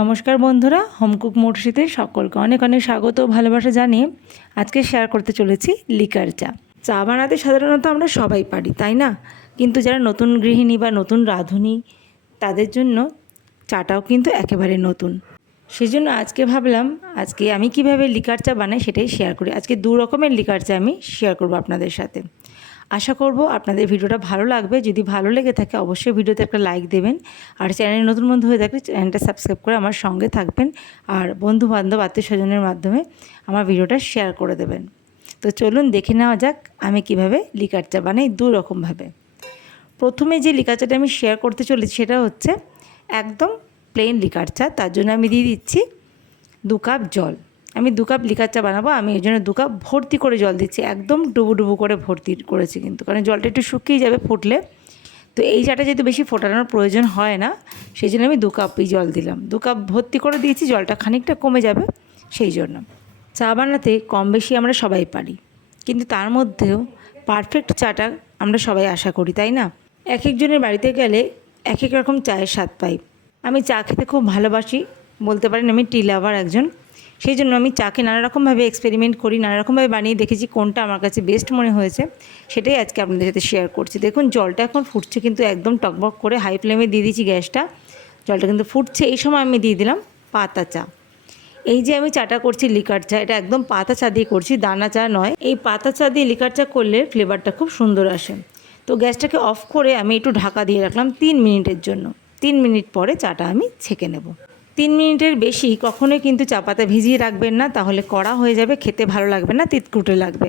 নমস্কার বন্ধুরা, হোমকুক মোটরসিতে সকলকে অনেক অনেক স্বাগত ও ভালোবাসা জানিয়ে আজকে শেয়ার করতে চলেছি লিকার চা। চা বানাতে সাধারণত আমরা সবাই পারি, তাই না? কিন্তু যারা নতুন গৃহিণী বা নতুন রাঁধুনি তাদের জন্য চাটাও কিন্তু একেবারে নতুন। সেই জন্য আজকে ভাবলাম আজকে আমি কিভাবে লিকার চা বানাই সেটাই শেয়ার করি। আজকে দু রকমের লিকার চা আমি শেয়ার করব আপনাদের সাথে। আশা করব আপনাদের ভিডিওটা ভালো লাগবে। যদি ভালো লেগে থাকে অবশ্যই ভিডিওতে একটা লাইক দেবেন, আর চ্যানেলে নতুন বন্ধু হয়ে থাকলে চ্যানেলটা সাবস্ক্রাইব করে আমার সঙ্গে থাকবেন, আর বন্ধু বান্ধব আত্মীয় স্বজনের মাধ্যমে আমার ভিডিওটা শেয়ার করে দেবেন। তো চলুন দেখে নেওয়া যাক আমি কিভাবে লিকার চা বানাই দু রকমভাবে। প্রথমে যে লিকার চাটা আমি শেয়ার করতে চলেছি সেটা হচ্ছে একদম প্লেন লিকার চা। তার জন্য আমি দিয়ে দিচ্ছি 2 কাপ জল। আমি 2 কাপ লিকার চা বানাবো, আমি এই জন্য 2 কাপ ভর্তি করে জল দিচ্ছি, একদম ডুবু ডুবু করে ভর্তি করেছি কিন্তু, কারণ জলটা একটু শুকিয়ে যাবে ফুটলে। তো এই চাটা যেহেতু বেশি ফোটানোর প্রয়োজন হয় না, সেই জন্য আমি 2 কাপই জল দিলাম। 2 কাপ ভর্তি করে দিয়েছি, জলটা খানিকটা কমে যাবে সেই জন্য। চা বানাতে কম বেশি আমরা সবাই পারি, কিন্তু তার মধ্যেও পারফেক্ট চাটা আমরা সবাই আশা করি, তাই না? এক একজনের বাড়িতে গেলে এক এক রকম চায়ের স্বাদ পাই। আমি চা খেতে খুব ভালোবাসি, বলতে পারেন আমি টি লাভার একজন। সেই জন্য আমি চাকে নানা রকমভাবে এক্সপেরিমেন্ট করি, নানা রকমভাবে বানিয়ে দেখেছি কোনটা আমার কাছে বেস্ট মনে হয়েছে, সেটাই আজকে আপনাদের সাথে শেয়ার করছি। দেখুন জলটা এখন ফুটছে, কিন্তু একদম টকবক করে হাই ফ্লেমে দিয়ে দিয়েছি গ্যাসটা। জলটা কিন্তু ফুটছে, এই সময় আমি দিয়ে দিলাম পাতা চা। এই যে আমি চাটা করছি লিকার চা, এটা একদম পাতা চা দিয়ে করছি, দানা চা নয়। এই পাতা চা দিয়ে লিকার চা করলে ফ্লেভারটা খুব সুন্দর আসে। তো গ্যাসটাকে অফ করে আমি একটু ঢাকা দিয়ে রাখলাম 3 মিনিটের জন্য। 3 মিনিট পরে চাটা আমি ছেঁকে নেব। 3 মিনিটের বেশি কখনোই কিন্তু চা পাতা ভিজিয়ে রাখবেন না, তাহলে কড়া হয়ে যাবে, খেতে ভালো লাগবে না, তিতকুটে লাগবে।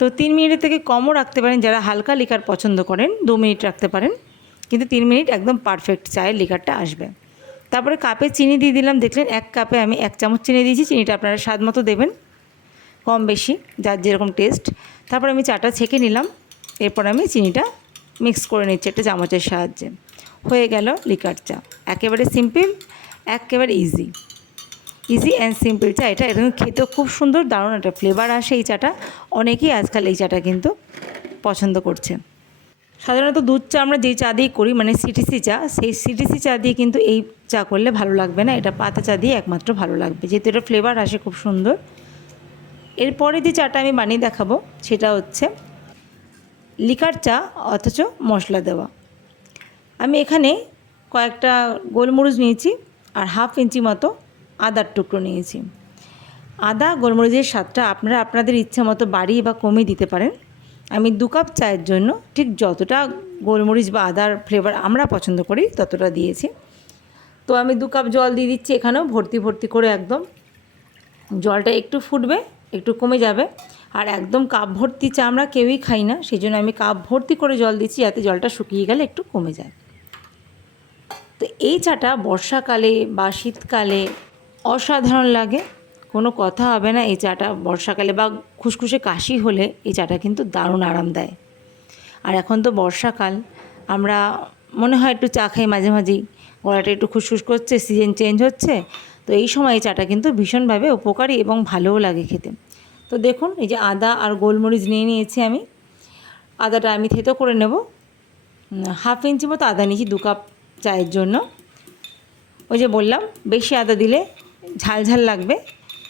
তো 3 মিনিটের থেকে কমও রাখতে পারেন, যারা হালকা লিকার পছন্দ করেন 2 মিনিট রাখতে পারেন, কিন্তু 3 মিনিট একদম পারফেক্ট চায়ের লিকারটা আসবে। তারপরে কাপে চিনি দিয়ে দিলাম, দেখলেন 1 কাপে আমি 1 চামচ চিনি দিয়েছি। চিনিটা আপনারা স্বাদ মতো দেবেন, কম বেশি যার যেরকম টেস্ট। তারপর আমি চাটা ছেঁকে নিলাম, এরপর আমি চিনিটা মিক্স করে নিচ্ছি একটা চামচের সাহায্যে। হয়ে গেল লিকার চা, একেবারে সিম্পল, একেবারে ইজি অ্যান্ড সিম্পল চা। এটা খেতেও খুব সুন্দর, দারুণ একটা ফ্লেভার আসে এই চাটা। অনেকেই আজকাল এই চাটা কিন্তু পছন্দ করছে। সাধারণত দুধ চা আমরা যেই চা দিয়ে করি, মানে সিটিসি চা, সেই সিটিসি চা দিয়ে কিন্তু এই চা করলে ভালো লাগবে না, এটা পাতা চা দিয়ে একমাত্র ভালো লাগবে, যেহেতু এটা ফ্লেভার আসে খুব সুন্দর। এরপরে যে চাটা আমি বানিয়ে দেখাবো সেটা হচ্ছে লিকার চা অথচ মশলা দেওয়া। আমি এখানে কয়েকটা গোলমরিচ নিয়েছি আর 1/2 ইঞ্চি মতো আদার টুকরো নিয়েছি। আদা গোলমরিচের স্বাদটা আপনারা আপনাদের ইচ্ছে মতো বাড়িয়ে বা কমিয়ে দিতে পারেন। আমি 2 কাপ চায়ের জন্য ঠিক যতটা গোলমরিচ বা আদার ফ্লেভার আমরা পছন্দ করি ততটা দিয়েছি। তো আমি 2 কাপ জল দিয়ে দিচ্ছি এখানেও ভর্তি ভর্তি করে একদম। জলটা একটু ফুটবে, একটু কমে যাবে, আর একদম কাপ ভর্তি চা আমরা কেউই খাই না, সেই জন্য আমি কাপ ভর্তি করে জল দিচ্ছি, যাতে জলটা শুকিয়ে গেলে একটু কমে যায়। তো এই চাটা বর্ষাকালে বা শীতকালে অসাধারণ লাগে, কোনো কথা হবে না। এই চাটা বর্ষাকালে বা খুসখুসে কাশি হলে এই চাটা কিন্তু দারুণ আরাম দেয়। আর এখন তো বর্ষাকাল, আমরা মনে হয় একটু চা খাই মাঝে মাঝেই, গলাটা একটু খুসখুস করছে, সিজন চেঞ্জ হচ্ছে, তো এই সময় এই চাটা কিন্তু ভীষণভাবে উপকারী এবং ভালোও লাগে খেতে। তো দেখুন এই যে আদা আর গোলমরিচ নিয়ে নিয়েছি আমি। আদাটা আমি থেতো করে নেব। 1/2 ইঞ্চি মতো আদা নিয়েছি 2 কাপ চায়ের জন্য। ওই যে বললাম বেশি আদা দিলে ঝাল ঝাল লাগবে,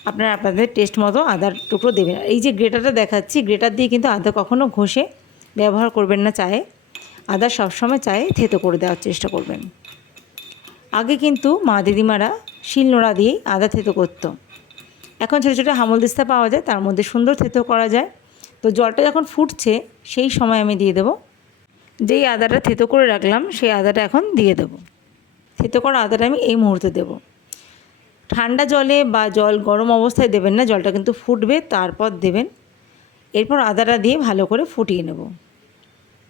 আপনারা আপনাদের টেস্ট মতো আদার টুকরো দেবেন। এই যে গ্রেটারটা দেখাচ্ছি, গ্রেটার দিয়ে কিন্তু আদা কখনও ঘষে ব্যবহার করবেন না চায়ে। আদা সবসময় চায়ে থেতো করে দেওয়ার চেষ্টা করবেন। আগে কিন্তু মা দিদিমারা শিলনোড়া দিয়েই আদা থেতো করতো, এখন ছোটো ছোটো হামলদিস্তা পাওয়া যায়, তার মধ্যে সুন্দর থেতো করা যায়। তো জলটা যখন ফুটছে সেই সময় আমি দিয়ে দেবো যেই আদাটা থেতো করে রাখলাম, সেই আদাটা এখন দিয়ে দেবো। থেতো করা আদাটা আমি এই মুহূর্তে দেবো। ঠান্ডা জলে বা জল গরম অবস্থায় দেবেন না, জলটা কিন্তু ফুটবে তারপর দেবেন। এরপর আদাটা দিয়ে ভালো করে ফুটিয়ে নেব।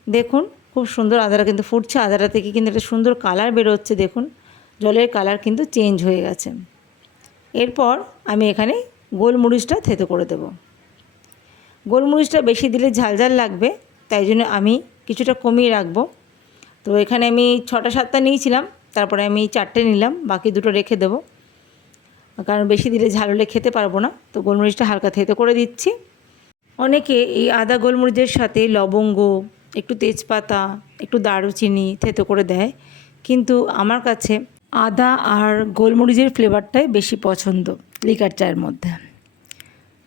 দেখুন খুব সুন্দর আদাটা কিন্তু ফুটছে, আদাটা থেকে কিন্তু একটা সুন্দর কালার বেরোচ্ছে, দেখুন জলের কালার কিন্তু চেঞ্জ হয়ে গেছে। এরপর আমি এখানে গোলমরিচটা থেতো করে দেব। গোলমরিচটা বেশি দিলে ঝাল ঝাল লাগবে, তাই জন্য আমি কিছুটা কমিয়ে রাখবো। তো এখানে আমি 6টা 7টা নিয়েছিলাম, তারপরে আমি 4টে নিলাম, বাকি 2টো রেখে দেবো, কারণ বেশি দিলে ঝাল হলে খেতে পারবো না। তো গোলমরিচটা হালকা থেতো করে দিচ্ছি। অনেকে এই আদা গোলমরিচের সাথে লবঙ্গ, একটু তেজপাতা, একটু দারুচিনি থেতো করে দেয়, কিন্তু আমার কাছে আদা আর গোলমরিচের ফ্লেভারটাই বেশি পছন্দ লিকার চায়ের মধ্যে।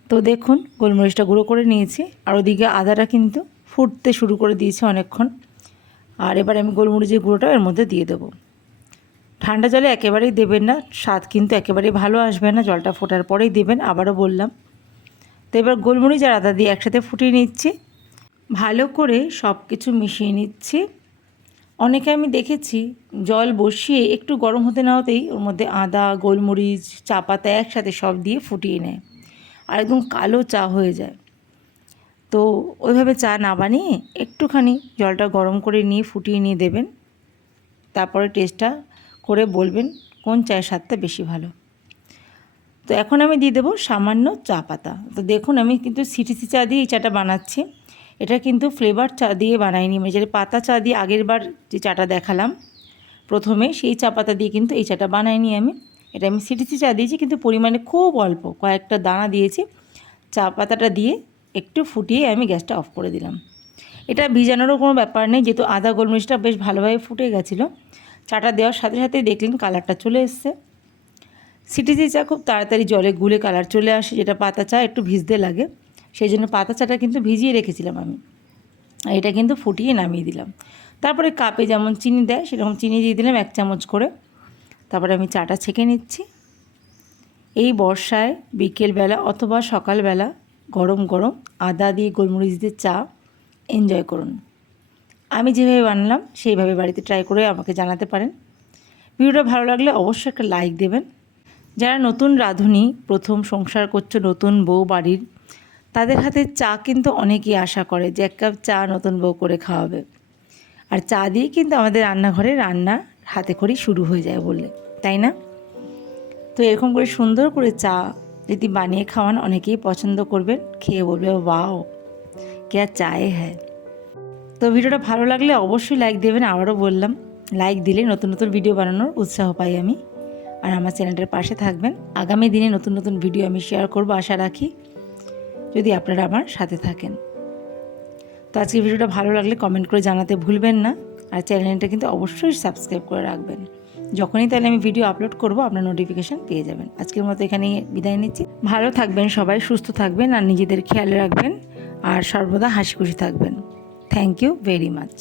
তো দেখুন গোলমরিচটা গুঁড়ো করে নিয়েছি, আর ওদিকে আদাটা কিন্তু ফুটতে শুরু করে দিয়েছে অনেকক্ষণ। আর এবার আমি গোলমরিচের গুঁড়োটা এর মধ্যে দিয়ে দেবো। ঠান্ডা জলে একেবারেই দেবেন না, স্বাদ কিন্তু একেবারেই ভালো আসবে না, জলটা ফোটার পরেই দেবেন, আবারও বললাম। তো এবার গোলমরিচ আর আদা দিয়ে একসাথে ফুটিয়ে নিচ্ছি, ভালো করে সব কিছু মিশিয়ে নিচ্ছি। অনেকে আমি দেখেছি জল বসিয়ে একটু গরম হতে না হতেই ওর মধ্যে আদা, গোলমরিচ, চা পাতা একসাথে সব দিয়ে ফুটিয়ে নেয়, আর একদম কালো চা হয়ে যায়। তো ওইভাবে চা না বানিয়ে একটুখানি জলটা গরম করে নিয়ে ফুটিয়ে নিয়ে দেবেন, তারপরে টেস্টটা করে বলবেন কোন চায়ের স্বাদটা বেশি ভালো। তো এখন আমি দিয়ে দেবো সামান্য চা পাতা। তো দেখুন আমি কিন্তু সিটিসি চা দিয়ে এই চাটা বানাচ্ছি, এটা কিন্তু ফ্লেভার চা দিয়ে বানাইনি, মানে যেটা পাতা চা দিয়ে আগেরবার যে চাটা দেখালাম প্রথমে, সেই চা পাতা দিয়ে কিন্তু এই চাটা বানাইনি আমি। এটা আমি সিটিসি চা দিয়েছি, কিন্তু পরিমাণে খুব অল্প, কয়েকটা দানা দিয়েছি। চা পাতাটা দিয়ে একটু ফুটিয়ে আমি গ্যাসটা অফ করে দিলাম। এটা ভিজানোরও কোনো ব্যাপার নেই, যেহেতু আদা গোলমরিচটা বেশ ভালোভাবে ফুটে গেছিলো। চাটা দেওয়ার সাথে সাথেই দেখলেন কালারটা চলে এসছে। সিটিসি চা খুব তাড়াতাড়ি জলে গুলে কালার চলে আসে, যেটা পাতা চা একটু ভিজতে লাগে, সেই জন্য পাতা চাটা কিন্তু ভিজিয়ে রেখেছিলাম আমি। এটা কিন্তু ফুটিয়ে নামিয়ে দিলাম। তারপরে কাপে যেমন চিনি দেয় সেরকম চিনি দিয়ে দিলাম 1 চামচ করে। তারপরে আমি চাটা ছেঁকে নিচ্ছি। এই বর্ষায় বিকেলবেলা অথবা সকালবেলা গরম গরম আদা দিয়ে গোলমরিচ দিয়ে চা এনজয় করুন। আমি যেভাবে বানালাম সেইভাবে বাড়িতে ট্রাই করে আমাকে জানাতে পারেন। ভিডিওটা ভালো লাগলে অবশ্যই একটা লাইক দেবেন। যারা নতুন রাঁধুনি, প্রথম সংসার করছো, নতুন বউ বাড়ির, তাদের হাতে চা কিন্তু অনেকেই আশা করে যে 1 কাপ চা নতুন বউ করে খাওয়াবে। আর চা দিয়ে কিন্তু আমাদের রান্নাঘরে রান্না হাতে খড়ি শুরু হয়ে যায় বললে, তাই না? তো এরকম করে সুন্দর করে চা যদি বানিয়ে খাওয়ান অনেকেই পছন্দ করবেন, খেয়ে বলবে ওয়াও क्या চায় হ্যায়। তো ভিডিওটা ভালো লাগলে অবশ্যই লাইক দেবেন। আবারও বললাম, লাইক দিলে নতুন নতুন ভিডিও বানানোর উৎসাহ পাই আমি। আর আমার চ্যানেলটার পাশে থাকবেন, আগামী দিনে নতুন নতুন ভিডিও আমি শেয়ার করব আশা রাখি, যদি আপনারা আমার সাথে থাকেন। তো আজকের ভিডিওটা ভালো লাগলে কমেন্ট করে জানাতে ভুলবেন না, আর চ্যানেলটা কিন্তু অবশ্যই সাবস্ক্রাইব করে রাখবেন। যখনই তাহলে আমি ভিডিও আপলোড করব আপনার নোটিফিকেশান পেয়ে যাবেন। আজকের মতো এখানেই বিদায় নিচ্ছি। ভালো থাকবেন সবাই, সুস্থ থাকবেন, আর নিজেদের খেয়াল রাখবেন, আর সর্বদা হাসি খুশি থাকবেন। Thank you very much.